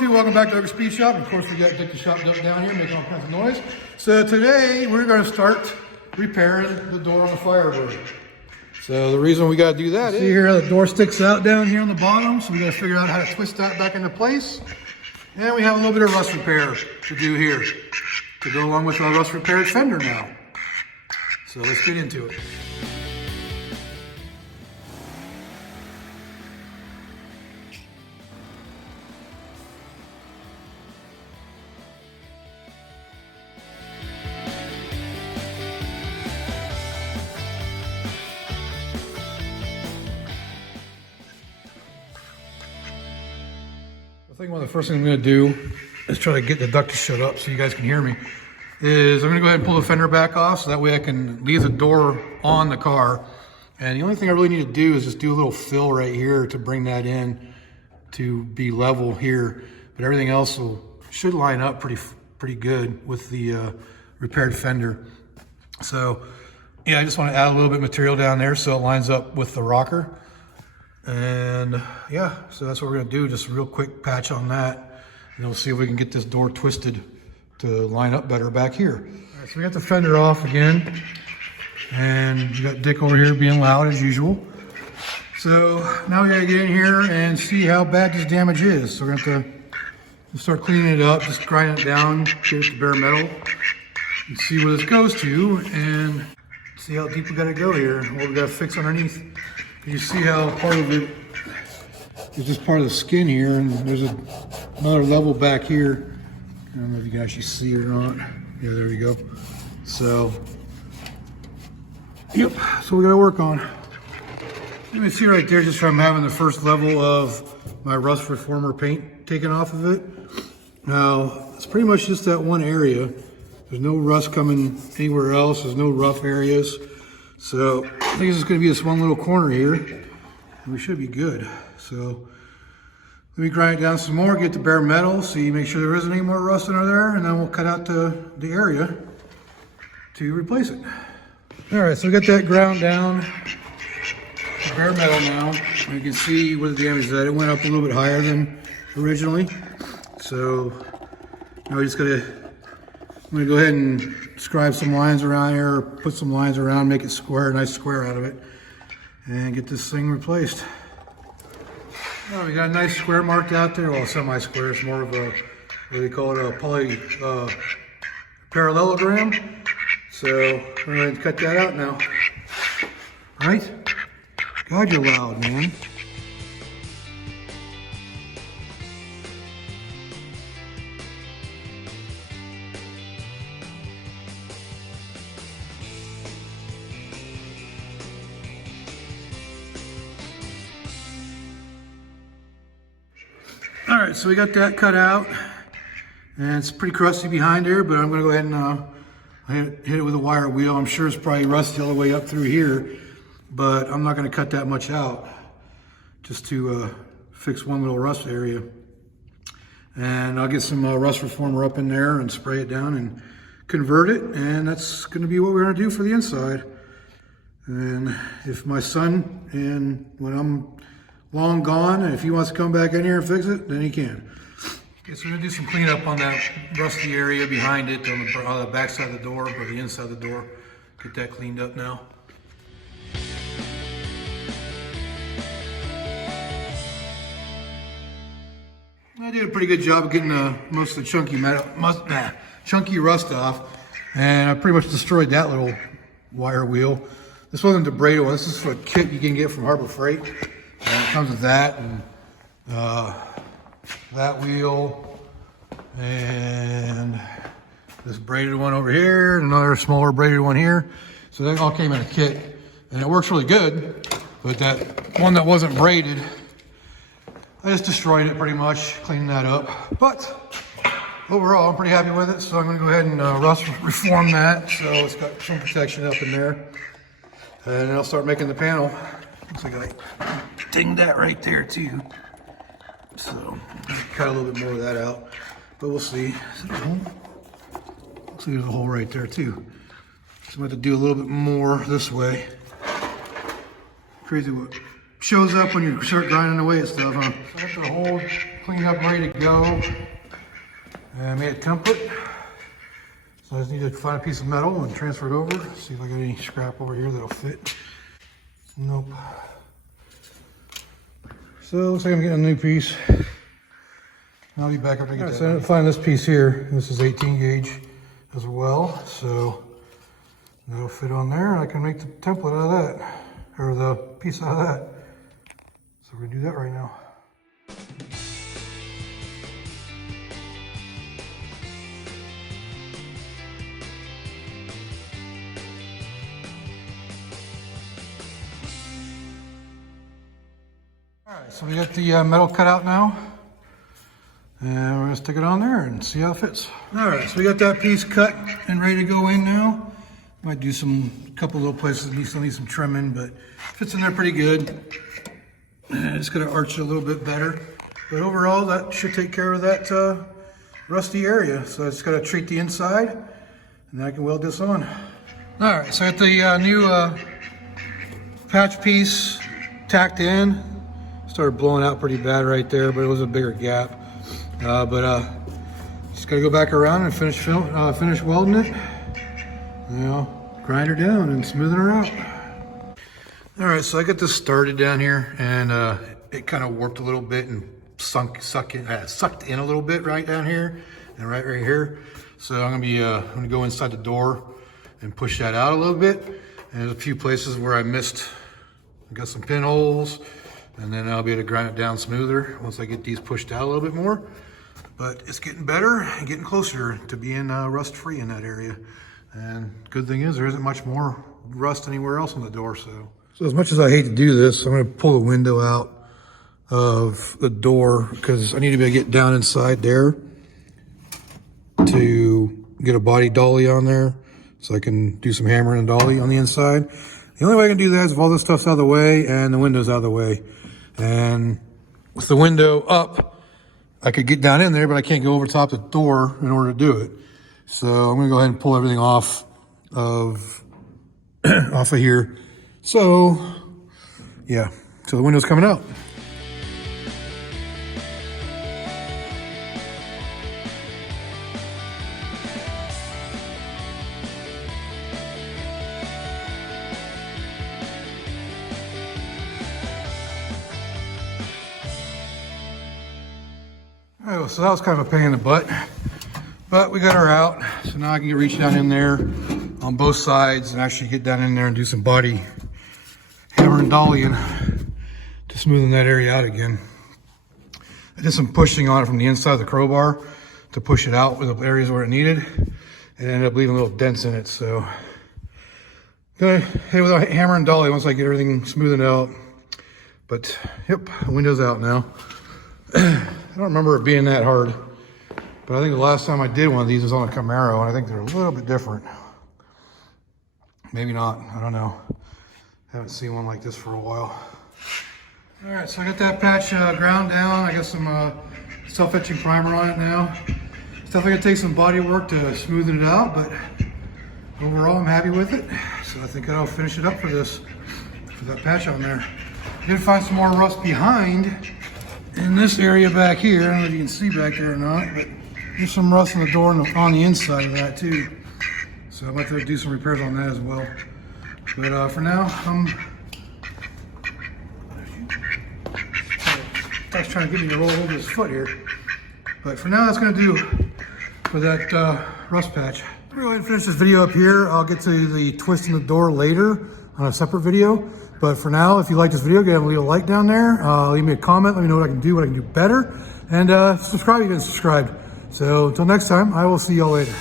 2, welcome back to Ogre Speed Shop. Of course, we got Dick the Shop down here making all kinds of noise. So today, we're going to start repairing the door on the Firebird. So the reason we got to do that is, see here, the door sticks out down here on the bottom, so we got to figure out how to twist that back into place. And we have a little bit of rust repair to do here to go along with our rust repaired fender now. So let's get into it. I think one of the first things I'm going to do is try to get the duct to shut up so you guys can hear me. I'm going to go ahead and pull the fender back off so that way I can leave the door on the car. And the only thing I really need to do is just do a little fill right here to bring that in to be level here. But everything else should line up pretty good with the repaired fender. So yeah, I just want to add a little bit of material down there so it lines up with the rocker. And yeah, so that's what we're gonna do, just a real quick patch on that, and we'll see if we can get this door twisted to line up better back here. All right, so we got the fender off again, and we got Dick over here being loud as usual. So now we gotta get in here and see how bad this damage is. So we're gonna have to start cleaning it up, just grind it down, get it to bare metal, and see where this goes to, and see how deep we gotta go here, what we gotta fix underneath. You see how part of it is just part of the skin here, and there's another level back here. I don't know if you can actually see it or not. Yeah, there we go. So, yep, that's what we gotta work on. You can see right there just from having the first level of my rust reformer paint taken off of it. Now, it's pretty much just that one area. There's no rust coming anywhere else. There's no rough areas. So I think it's just going to be this one little corner here, and we should be good. So let me grind it down some more, get the bare metal, see, make sure there isn't any more rust under there, and then we'll cut out the area to replace it. All right, so we got that ground down, the bare metal now. You can see where the damage is at. It went up a little bit higher than originally. So now we just got to, I'm going to go ahead and scribe some lines around here, or put some lines around, make it square, a nice square out of it, and get this thing replaced. Well, we got a nice square marked out there. Well, semi-square. It's more of a, what do they call it, a parallelogram. So we're going to cut that out now. Right? God, you're loud, man. All right, so we got that cut out, and it's pretty crusty behind here, but I'm gonna go ahead and hit it with a wire wheel. I'm sure it's probably rusty all the way up through here, but I'm not gonna cut that much out, just to fix one little rust area. And I'll get some rust reformer up in there and spray it down and convert it, and that's gonna be what we're gonna do for the inside. And if my son, and when I'm long gone, and if he wants to come back in here and fix it, then he can. Okay, so we're gonna do some cleanup on that rusty area behind it, on the back side of the door, or the inside of the door. Get that cleaned up now. I did a pretty good job of getting most of the chunky rust off, and I pretty much destroyed that little wire wheel. This wasn't the braided one. This is a kit you can get from Harbor Freight. And it comes with that, and that wheel, and this braided one over here, and another smaller braided one here. So that all came in a kit, and it works really good. But that one that wasn't braided, I just destroyed it pretty much, cleaning that up. But overall, I'm pretty happy with it. So I'm going to go ahead and rust reform that, so it's got some protection up in there, and I'll start making the panel. Looks like I dinged that right there too. So cut a little bit more of that out, but we'll see. Is there a hole? Looks like there's a hole right there too. So I'm going to do a little bit more this way. Crazy what shows up when you start grinding away at stuff, huh? So I got the hole cleaned up, ready to go. And I made a template. So I just need to find a piece of metal and transfer it over. See if I got any scrap over here that'll fit. Nope. So it looks like I'm getting a new piece. I'll be back after I get that. So I ended up finding this piece here. This is 18 gauge as well. So that'll fit on there. And I can make the template out of that, or the piece out of that. So we're gonna do that right now. All right, so we got the metal cut out now. And we're gonna stick it on there and see how it fits. All right, so we got that piece cut and ready to go in now. Might do couple little places that still need some trimming, but fits in there pretty good. And it's gonna arch it a little bit better. But overall, that should take care of that rusty area. So I just gotta treat the inside, and then I can weld this on. All right, so I got the new patch piece tacked in. Started blowing out pretty bad right there, but it was a bigger gap. Just gotta go back around and finish welding it. You know, grind her down and smoothing her out. All right, so I got this started down here, and it kind of warped a little bit and sucked in a little bit right down here and right here. So I'm gonna go inside the door and push that out a little bit. And there's a few places where I missed. I got some pinholes. And then I'll be able to grind it down smoother once I get these pushed out a little bit more. But it's getting better and getting closer to being rust free in that area. And good thing is there isn't much more rust anywhere else on the door. So as much as I hate to do this, I'm gonna pull the window out of the door because I need to be able to get down inside there to get a body dolly on there so I can do some hammering and dolly on the inside. The only way I can do that is if all this stuff's out of the way and the window's out of the way. And with the window up, I could get down in there, but I can't go over top the door in order to do it. So I'm gonna go ahead and pull everything off of here. So yeah, so the window's coming out. Oh, so that was kind of a pain in the butt, but we got her out. So now I can reach down in there on both sides and actually get down in there and do some body hammer and dollying to smoothen that area out again. I did some pushing on it from the inside of the crowbar to push it out with the areas where it needed, and ended up leaving little dents in it. So gonna hit with a hammer and dolly once I get everything smoothed out. But yep, the window's out now. I don't remember it being that hard, but I think the last time I did one of these was on a Camaro, and I think they're a little bit different. Maybe not, I don't know. Haven't seen one like this for a while. All right, so I got that patch ground down. I got some self-etching primer on it now. It's definitely gonna take some body work to smoothen it out, but overall I'm happy with it. So I think I'll finish it up for that patch on there. I did find some more rust behind in this area back here. I don't know if you can see back there or not, but there's some rust in the door and on the inside of that too. So I'm about to do some repairs on that as well. But for now, Doc's trying to get me to roll over his foot here. But for now, that's gonna do for that rust patch. I'm gonna go ahead and finish this video up here. I'll get to the twisting the door later on a separate video. But for now, if you like this video, go ahead and leave a like down there. Leave me a comment, let me know what I can do better. And subscribe if you didn't subscribe. So until next time, I will see y'all later.